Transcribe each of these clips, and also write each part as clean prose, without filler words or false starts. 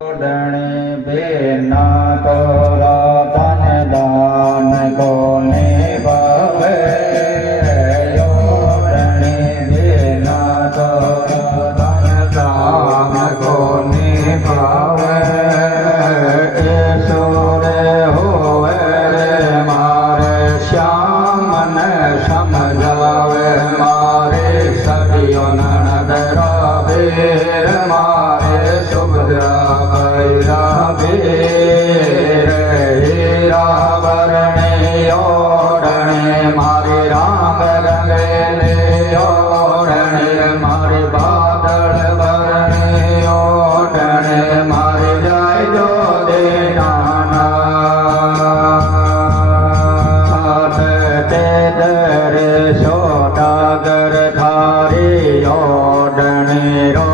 डणे बेना तोरा तन दान कोने पावे डणे बेना तोरा तन दान कोने पावे ईश्वरे होवे रे मारे श्याम ने समझावे मारे सखियों ननदरा बेर मारे सुभद्रा हीरा वर्णे ओढ़णे मारे राम रंगेले ओढ़णे मारे बादल वर्णे ओढ़णे मारे जय जो दे नाथ ते दर सोदागर धारी ओढ़णे रो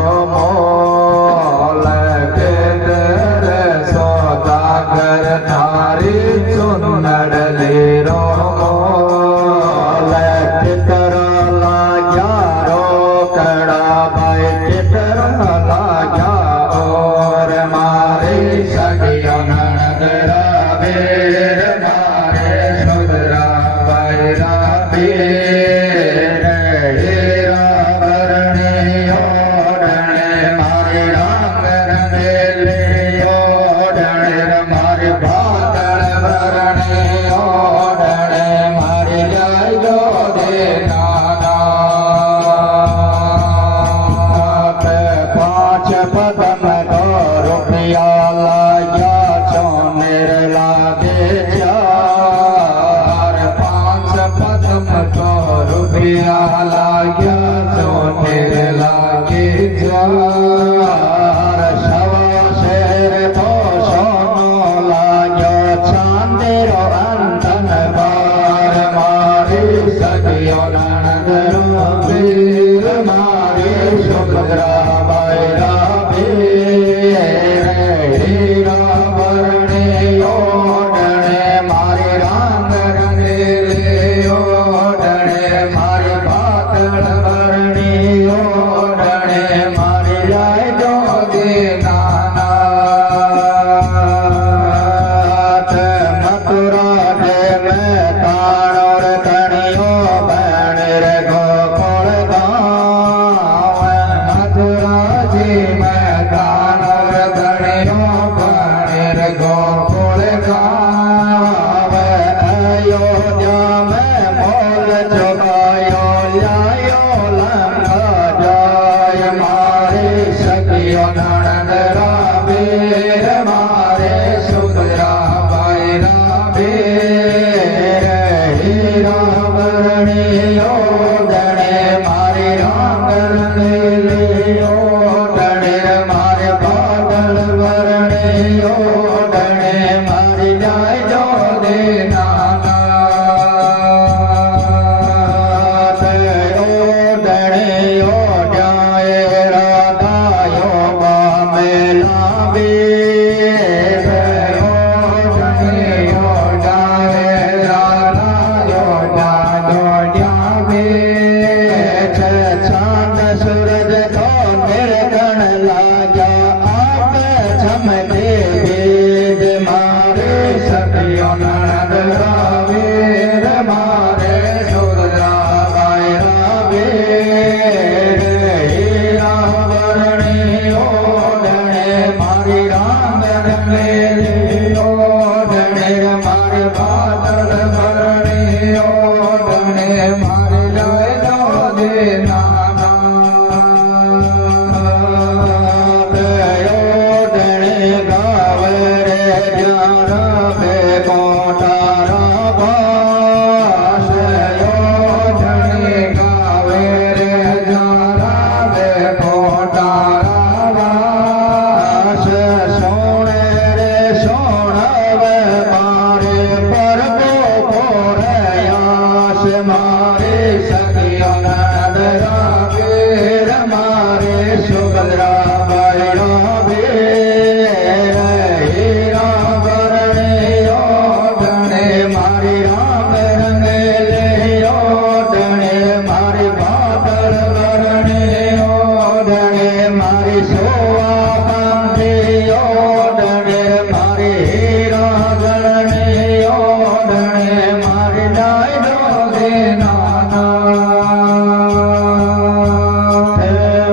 थारी सुनड़ ले रो चित्र लाग्या रो कड़ा भाई चित्र लाग्या और मारे सखियों ननदरा बेर मारे सुधरा बैरा बेर हीरा वर्णे ओढ़णे मारे रंग रंगेले ओढ़णे मारे बादल वर्णे ओढ़णे मारे जय जो दे नाथ पाँच पदम दो रुपया लाया चौनेर लागे चार पाँच पदम दो रुपया लाया चौनेर लागे चार सवा शेर तो सोनो लायो चांदेरो अंधन बार मारे सखियों ननदरा बेर मारे सुभद्रा बैरा बेर हीरा वर्णे ओढ़णे मारे रंग रंगेले ओढ़णे मारे बादल वर्णे ओढ़णे मारे जय जो दे नाथ मथुरा के में ताणोर तणियो बन रे गोकुल गाँव मथुरा जी में ताणोर तणियो बन रे गोकुल गाँव अयोध्या में मोल चुकायो लायो लंका जाय मारे सखियों ननदरा बेर मारे सुभद्रा बैरा बेर हीरा वर्णे ओढ़णे मारे रंग रंगेले ओढ़णे मारे बादल वर्णे ओढ़णे मारे जय जो दे नाथ ओढ़णे ओढ़ाए राधायो मेला बेर ओढ़णे ओढ़ाए राधायो चांद सूरज तो निर्गण लागा आग झमके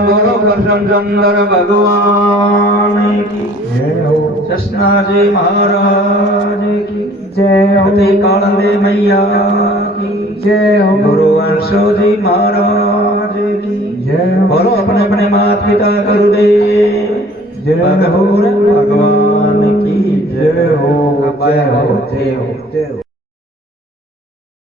બોલો કરશનચંદ્ર ભગવાન કી જય હો कृष्णाजी महाराज की जय हो पति कालंदे मैया की जय हो गुरु वंशो जी महाराज की जय हो बोलो अपने अपने माता पिता गुरुदेव जय हो भगवान